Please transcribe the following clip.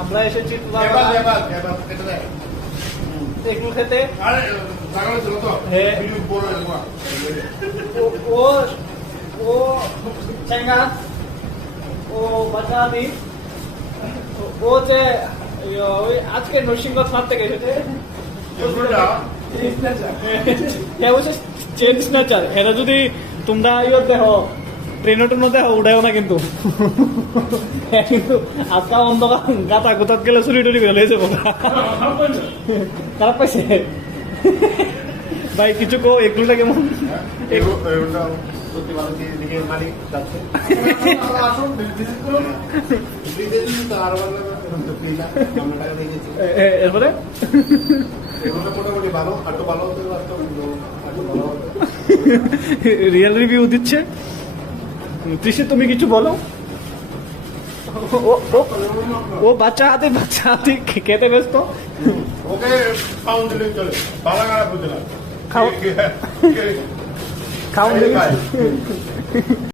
আমরা এসেছি এগুলো খেতে। ও ও চেঙ্গা ও বাচ্চাদি ও যে ওই আজকে নরসিংগঞ্জ মাঠ থেকে এসেছে। হ্যাঁ বলছে চেন স্ন্যাচার। এটা যদি তোমরা ইয়ে দেখো ট্রেনের মধ্যে উঠাও না কিন্তু কিন্তু আজকে অন্ধকার গাতা গোতাত গেলে চুরি টুরি বের হয়ে যাবো। খারাপ পাইছে ভাই কিছু কো এগুলোটা কেমন? এরপরে রিয়েল রিভিউ দিচ্ছে। তৃষি তুমি কিছু বলো। ও বাচ্চা হাতে খেতে ব্যস্ত। ওকে খাওয়ান দিলে চলে, ভালো খারাপ বুঝে না। খাওয়ান